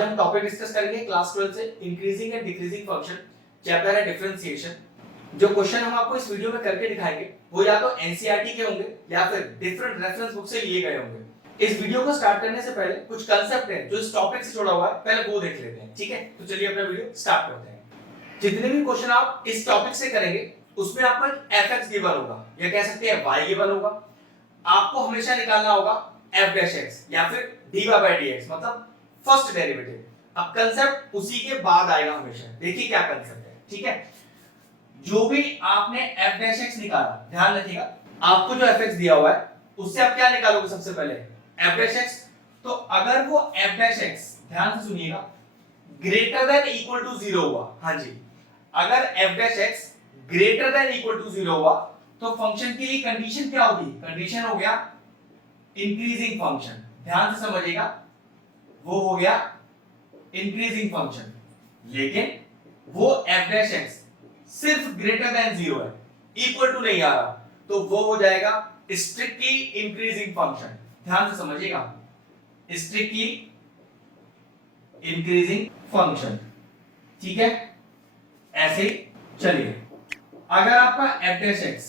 आज हम topic discuss करेंगे क्लास 12 से increasing and decreasing function, chapter है डिफरेंशिएशन। जो क्वेश्चन हम आपको इस वीडियो में करके दिखाएंगे वो या तो एनसीईआरटी के होंगे या फिर डिफरेंट रेफरेंस बुक से लिए गए होंगे। इस वीडियो को स्टार्ट करने से पहले कुछ कांसेप्ट है जो इस टॉपिक से जुड़ा हुआ है, पहले वो देख लेते हैं। ठीक है, तो चलिए अपना वीडियो स्टार्ट करते हैं। जितने भी क्वेश्चन आप इस टॉपिक से करेंगे उसमें आपको एक fx गिवन होगा या कह सकते हैं y गिवन होगा। आपको हमेशा निकालना होगा f डैश x या फिर dy by dx, मतलब फर्स्ट डेरिवेटिव। अब कांसेप्ट उसी के बाद आएगा हमेशा। देखिए क्या कांसेप्ट है। ठीक है, जो भी आपने f डैश x निकाला, ध्यान रखिएगा आपको जो fx दिया हुआ है उससे आप क्या निकालोगे सबसे पहले, f डैश x। तो अगर वो f डैश x, ध्यान से सुनिएगा, ग्रेटर देन इक्वल टू 0 हुआ, हाँ जी, अगर f dash x greater than equal to 0 हुआ तो फंक्शन के लिए कंडीशन क्या होगी, कंडीशन हो गया इंक्रीजिंग फंक्शन। ध्यान से समझिएगा, वो हो गया इंक्रीजिंग फंक्शन। लेकिन वो f डैश x सिर्फ ग्रेटर देन 0 है, इक्वल टू नहीं आ रहा, तो वो हो जाएगा स्ट्रिक्टली इंक्रीजिंग फंक्शन। ध्यान से समझिएगा, स्ट्रिक्टली इंक्रीजिंग फंक्शन। ठीक है, ऐसे ही चलिए। अगर आपका f dash x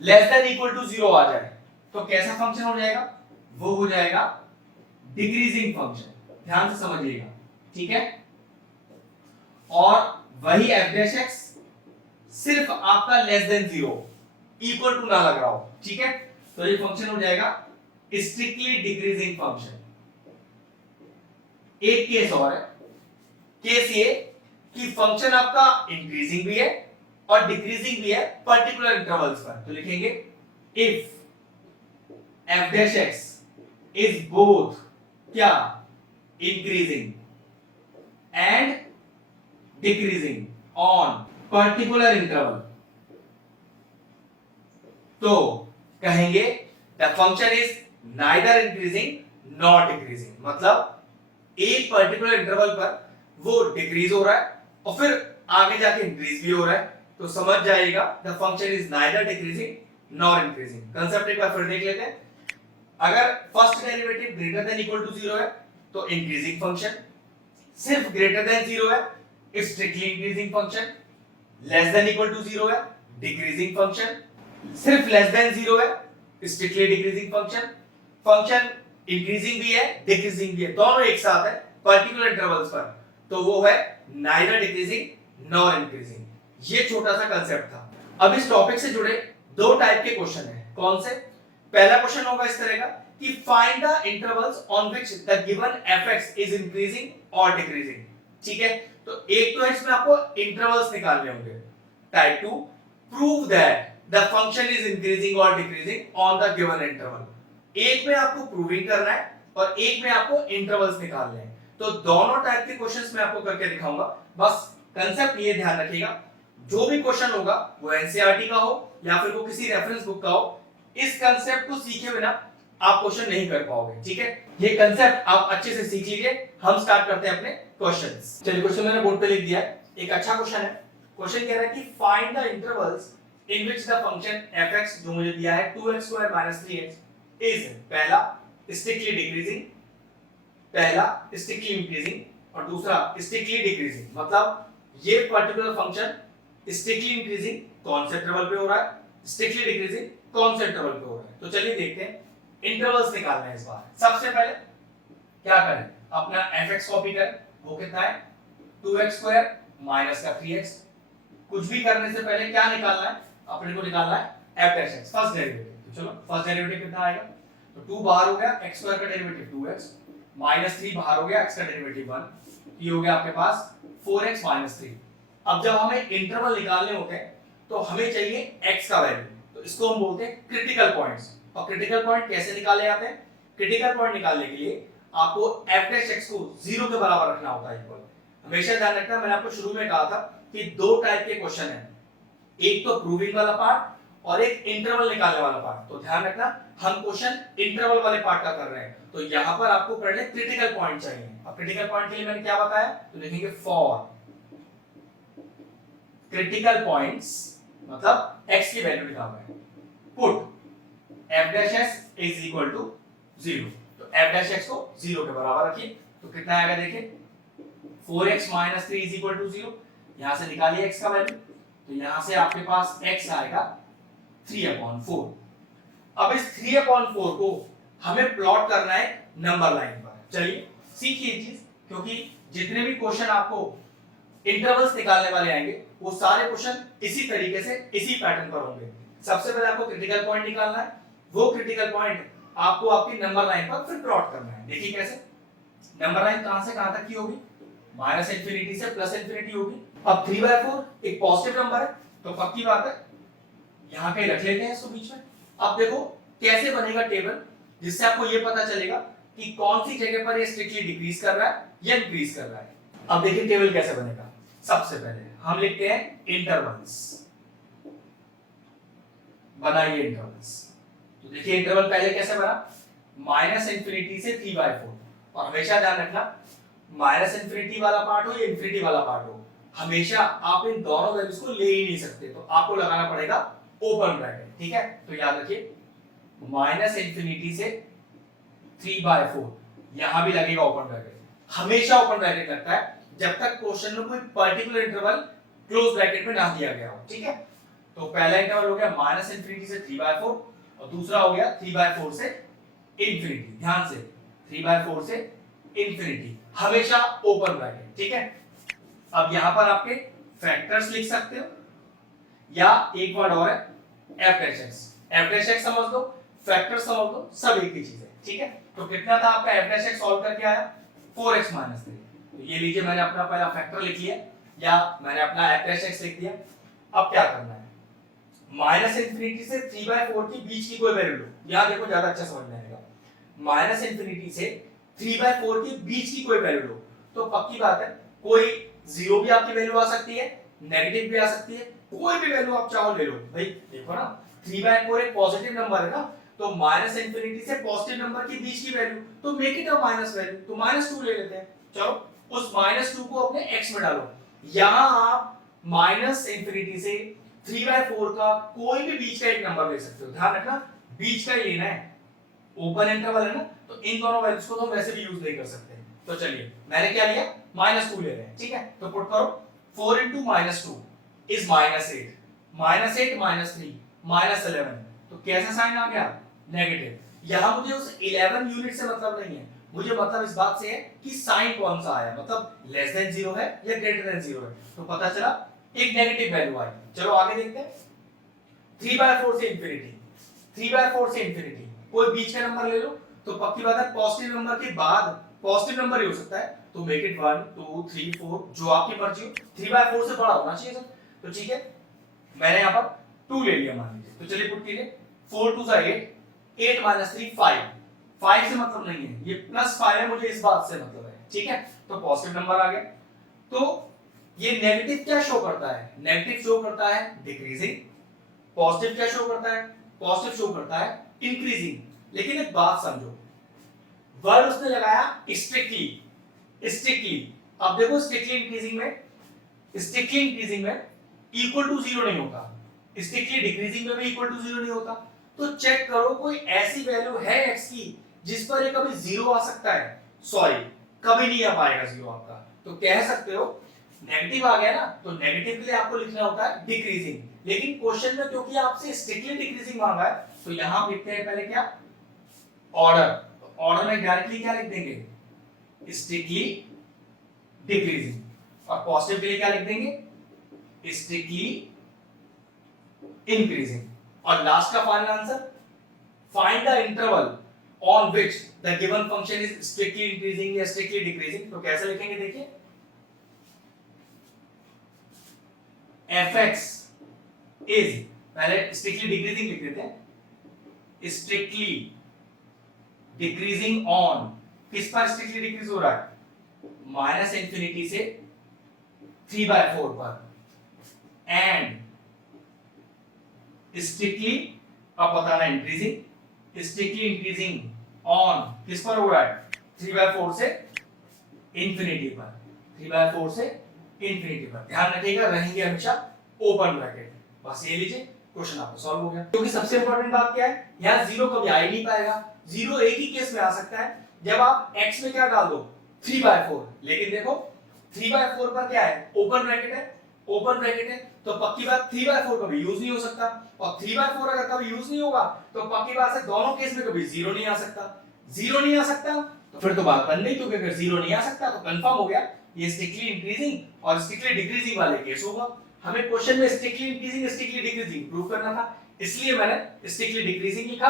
less than equal to 0 आ जाए तो कैसा फंक्शन हो जाएगा, वो हो जाएगा डिक्रीजिंग फंक्शन। ध्यान से समझिएगा, ठीक है। और वही f डैश x सिर्फ आपका लेस देन 0, इक्वल टू ना लग रहा हो, ठीक है, तो ये फंक्शन हो जाएगा स्ट्रिक्टली डिक्रीजिंग फंक्शन। एक केस और है, केस ये कि फंक्शन आपका इंक्रीजिंग भी है और डिक्रीजिंग भी है पर्टिकुलर इंटरवल्स पर। तो लिखेंगे if f dash x is both क्या, increasing and decreasing on particular interval, तो कहेंगे the function is neither increasing not decreasing. मतलब एक पर्टिकुलर इंटरवल पर वो डिक्रीज हो रहा है और फिर आगे जाके इंक्रीज भी हो रहा है, तो समझ जाएगा the function is neither decreasing nor increasing. Concept एक बार फिर देख लेते हैं। अगर first derivative greater than equal to 0 है तो इंक्रीजिंग फंक्शन, सिर्फ ग्रेटर देन 0 है strictly increasing function, less than equal to 0 है डिक्रीजिंग फंक्शन, सिर्फ लेस देन 0 है strictly decreasing function, function increasing भी है डिक्रीजिंग भी है, दोनों एक साथ है पर्टिकुलर इंटरवल्स पर, तो वो है नाइदर डिक्रीजिंग नॉर इंक्रीजिंग। ये छोटा सा कांसेप्ट था। अब इस टॉपिक से जुड़े दो टाइप के क्वेश्चन हैं। कौन से? पहला क्वेश्चन होगा इस तरह का कि find the intervals on which the given fx is increasing और डिक्रीजिंग। ठीक है, तो एक तो है इसमें आपको इंटरवल्स निकालने होंगे। Type 2, prove that the function is increasing और decreasing on the given interval. एक में आपको प्रूविंग करना है और एक में आपको इंटरवल्स निकालने हैं। तो दोनों टाइप के क्वेश्चंस मैं आपको करके दिखाऊंगा। बस कांसेप्ट ये ध्यान रखिएगा, जो भी क्वेश्चन होगा वो एनसीईआरटी का हो या फिर वो किसी रेफरेंस बुक का हो, इस कांसेप्ट को सीखे बिना आप क्वेश्चन नहीं कर पाओगे। ठीक है, ये कांसेप्ट आप अच्छे से सीख लीजिए। हम स्टार्ट करते हैं अपने क्वेश्चंस। चलिए, क्वेश्चन मैंने बोर्ड पे लिख दिया है। एक अच्छा क्वेश्चन है। क्वेश्चन कह रहा है कि find the intervals in which the function fx, जो मुझे दिया है 2x² - 3x, इज पहला स्ट्रिक्टली डिक्रीजिंग, पहला स्ट्रिक्टली इंक्रीजिंग और दूसरा स्ट्रिक्टली डिक्रीजिंग। मतलब ये पर्टिकुलर फंक्शन स्ट्रिक्टली इंक्रीजिंग कौन से इंटरवल पे हो रहा है, स्ट्रिक्टली डिक्रीजिंग कौन से इंटरवल पे हो रहा है। तो चलिए देखते हैं, इंटरवल्स निकालना है इस बार। सबसे पहले क्या करें, अपना fx कॉपी करें, वो कितना है 2x² माइनस का 3x। कुछ भी करने से पहले क्या निकालना है, अपने को निकालना है f dash x, first derivative. तो चलो, फर्स्ट डेरिवेटिव कितना आएगा, तो 2 बाहर हो गया, x² का डेरिवेटिव 2x माइनस 3 बाहर हो गया, x का डेरिवेटिव 1, ये हो गया आपके पास 4x - 3। अब जब हमें इंटरवल निकालने होते हैं तो हमें चाहिए x का वैल्यू, तो इसको हम बोलते हैं क्रिटिकल पॉइंट्स। और क्रिटिकल पॉइंट कैसे निकाले जाते हैं, क्रिटिकल पॉइंट निकालने के लिए आपको f डैश x को 0 के बराबर रखना होता है, इक्वल। हमेशा ध्यान रखना, मैंने आपको शुरू में कहा था कि दो टाइप के क्वेश्चन हैं, एक तो प्रूविंग वाला पार्ट और एक इंटरवल निकालने वाला पार्ट। तो ध्यान रखना, हम क्वेश्चन इंटरवल वाले पार्ट का कर रहे हैं, तो यहां पर आपको पहले क्रिटिकल पॉइंट चाहिए। अब क्रिटिकल पॉइंट के लिए मैंने क्या बताया, तो लिखेंगे फॉर क्रिटिकल पॉइंट्स, मतलब x की वैल्यू निकालना है, put f dash x is equal to 0। तो f डैश x को 0 के बराबर रखिए। तो कितना आएगा देखिए 4x minus 3 is equal to 0। यहां से निकालिए x का वैल्यू, तो यहां से आपके पास x आएगा 3/4। अब इस 3/4 को हमें प्लॉट करना है नंबर लाइन पर। चलिए सीखिए चीज, क्योंकि जितने भी क्वेश्चन आपको इंटरवल्स निकालने वाले आएंगे वो सारे क्वेश्चन इसी तरीके से इसी पैटर्न पर होंगे। सबसे पहले आपको क्रिटिकल पॉइंट निकालना है, वो क्रिटिकल पॉइंट आपको आपकी नंबर लाइन पर फिर प्लॉट करना है। देखिए कैसे, नंबर लाइन कहां से कहां तक की होगी, माइनस इंफिनिटी से प्लस इंफिनिटी होगी। अब 3/4 एक पॉजिटिव नंबर है, तो पक्की बात है यहां कहीं रख लेते हैं इसको बीच में। अब देखो कैसे बनेगा टेबल, जिससे आपको ये पता चलेगा कि कौन सी जगह पर ये स्ट्रिक्टली डिक्रीज कर रहा है या इंक्रीज कर रहा है। अब देखिए टेबल कैसे बनेगा। सबसे पहले हम लिखते हैं इंटरवल्स, बनाइए इंटरवल्स। तो देखिए इंटरवल पहले कैसे बना, माइनस इंफिनिटी से 3/4। और हमेशा ध्यान रखना माइनस इंफिनिटी वाला पार्ट हो या इंफिनिटी वाला पार्ट हो, हमेशा आप इन दोनों वैल्यूज को ले ही नहीं सकते, तो आपको लगाना पड़ेगा ओपन ब्रैकेट। ठीक है, तो याद रखिए माइनस इंफिनिटी से 3/4, यहां भी लगेगा ओपन ब्रैकेट। हमेशा ओपन ब्रैकेट लगता है जब तक क्वेश्चन में कोई पर्टिकुलर इंटरवल क्लोज ब्रैकेट में ना दिया गया हो। ठीक है, तो पहला इंटरवल हो गया माइनस इंफिनिटी से 3/4 और दूसरा हो गया 3/4 से इंफिनिटी। ध्यान से 3/4 से इंफिनिटी, हमेशा ओपन ब्रैकेट। ठीक है, अब यहां पर आपके फैक्टर्स लिख सकते हो, या एक वर्ड और है f'(x). f'(x) समझ लो, फैक्टर समझ लो, सब एक ही चीज है। ठीक है, तो कितना था आपका f'(x) सॉल्व करके आया 4x माइनस 3। तो ये लीजिए मैंने अपना पहला फैक्टर लिख लिया, या मैंने अपना f'(x) लिख दिया। अब क्या करना है, माइनस इंफिनिटी से 3/4 के बीच की कोई वैल्यू लो। यहां देखो ज्यादा अच्छा समझ में आएगा, माइनस इंफिनिटी से 3/4 के बीच की कोई वैल्यू लो, तो पक्की बात है कोई जीरो भी आपकी वैल्यू आ सकती है, नेगेटिव भी आ सकती है, कोई भी वैल्यू आप चाहो ले लो। भाई देखो ना 3/4 एक पॉजिटिव नंबर है ना, तो माइनस इंफिनिटी से पॉजिटिव नंबर के बीच की वैल्यू तो make it a minus value, तो -2 ले लेते हैं। चलो उस -2 को अपने x में डालो। यहां आप माइनस इंफिनिटी से 3/4 का कोई भी बीच का एक नंबर ले सकते हो। ध्यान रखना बीच का ही लेना है, ओपन इंटरवल है ना, तो इन दोनों वैल्यूज को तो हम वैसे भी यूज नहीं कर सकते। तो चलिए मैंने क्या लिया, -2 ले रहे हैं। ठीक है, तो पुट करो 4 into -2 is -8, -8 -3 -11। तो कैसा साइन आ गया, नेगेटिव। यहां मुझे उस 11 यूनिट से मतलब नहीं है, मुझे मतलब इस बात से है कि साइन कौन सा आया, मतलब लेस देन 0 है या ग्रेटर देन 0 है। तो पता चला एक नेगेटिव वैल्यू आई। चलो आगे देखते हैं, 3/4 से इंफिनिटी, 3/4 से इंफिनिटी कोई बीच का नंबर ले लो, तो पक्की बात है पॉजिटिव नंबर के बाद पॉजिटिव नंबर ही हो सकता है, तो मेक इट 1 2 3 4 जो आपकी मर्जी हो। 3/4 से बड़ा होना चाहिए सर, तो ठीक है मैंने यहां पर 2 ले लिया मान लीजिए। तो चलिए पुट कीजिए 4 2 8, 8 3 5, 5 से मतलब नहीं है, ये +5 है, मुझे इस बात से मतलब है। ठीक है, तो पॉजिटिव नंबर आ गया। तो ये नेगेटिव क्या शो करता है, नेगेटिव शो करता है डिक्रीजिंग, पॉजिटिव क्या शो करता है, पॉजिटिव शो करता है इंक्रीजिंग। लेकिन एक बात समझो, वर्ड उसने लगाया स्ट्रिक्टली, स्ट्रिक्टली। अब देखो स्ट्रिक्टली इंक्रीजिंग में इक्वल टू 0 नहीं होता, स्ट्रिक्टली डिक्रीजिंग में भी इक्वल टू 0 नहीं होता। तो चेक करो कोई ऐसी वैल्यू है x की जिस पर ये कभी 0 आ सकता है, सॉरी कभी नहीं आ पाएगा 0 आपका। तो कह सकते हो नेगेटिव आ गया ना, तो नेगेटिव के लिए आपको लिखना होता है डिक्रीजिंग। लेकिन क्वेश्चन में क्योंकि आपसे स्ट्रिक्टली डिक्रीजिंग मांगा है, तो यहां हम लिखते हैं पहले क्या, ऑर्डर। ऑर्डर में डायरेक्टली क्या लिख देंगे, स्ट्रिक्टली डिक्रीजिंग, और पॉजिटिव के लिए क्या लिख देंगे, स्ट्रिक्टली इंक्रीजिंग। और लास्ट का final answer, find the interval on which the given function is strictly increasing या स्ट्रिक्टली डिक्रीजिंग। तो कैसे लिखेंगे देखिए, f(x) इज, पहले स्ट्रिक्टली डिक्रीजिंग लिख देते हैं, स्ट्रिक्टली डिक्रीजिंग ऑन, किस पर स्ट्रिक्टली डिक्रीज हो रहा है, माइनस इंफिनिटी से 3/4 पर, एंड स्ट्रिक्टली, अब बताना इंक्रीजिंग, स्ट्रिक्टली इंक्रीजिंग ऑन किस पर हो रहा है, 3/4 से इंफिनिटी पर, 3/4 से इंफिनिटी पर। ध्यान रखिएगा रहेंगे हमेशा ओपन ब्रैकेट। बस ये लीजिए क्वेश्चन आपका सॉल्व हो गया। क्योंकि सबसे इंपॉर्टेंट बात क्या है, यहाँ 0 कभी आ ही नहीं पाएगा। 0 एक ही केस में आ सकता है, जब आप x में क्या डाल दो, 3/4, लेकिन देखो 3/4 पर क्या है, ओपन ब्रैकेट है, ओपन ब्रैकेट है, तो पक्की बात 3/4 कभी यूज नहीं हो सकता, और 3/4 अगर कभी यूज नहीं होगा तो पक्की बात है दोनों केस में कभी जीरो नहीं आ सकता, जीरो नहीं आ सकता, तो फिर तो बात बन गई, क्योंकि अगर जीरो नहीं आ सकता तो कंफर्म हो गया ये स्ट्रिक्टली इंक्रीजिंग और स्ट्रिक्टली डिक्रीजिंग वाले केस होगा। हमें क्वेश्चन में strictly increasing strictly decreasing prove करना था, इसलिए मैंने स्ट्रिक्टली डिक्रीजिंग लिखा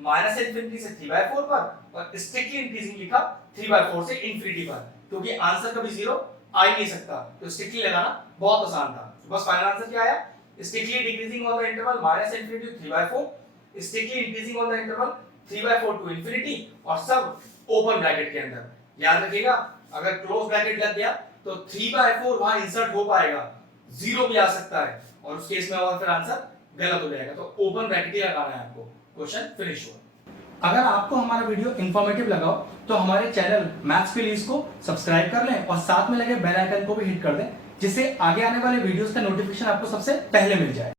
माइनस इनफिनिटी से 3/4 पर, और स्ट्रिक्टली इंक्रीजिंग लिखा 3/4 से इंफिनिटी पर, क्योंकि आंसर कभी जीरो आ ही नहीं सकता, तो स्ट्रिक्टली लगाना बहुत आसान था। बस फाइनल आंसर क्या आया, strictly decreasing on the interval minus infinity to 3/4, strictly increasing on the interval 3/4 to infinity, और सब ओपन ब्रैकेट के अंदर। याद रखिएगा अगर क्लोज ब्रैकेट लग गया तो 3/4 वहां इंसर्ट हो पाएगा, जीरो भी आ सकता है, और उस केस में और फिर आंसर गलत हो जाएगा, तो ओपन ब्रैकेट ही लगाना है आपको। क्वेश्चन फिनिश हुआ। अगर आपको हमारा वीडियो इंफॉर्मेटिव लगा हो तो हमारे चैनल मैथ्स प्लीज को सब्सक्राइब कर लें और साथ में लगे बेल आइकन को भी हिट कर दें, जिससे आगे आने वाले वीडियोस का नोटिफिकेशन आपको सबसे पहले मिल जाए।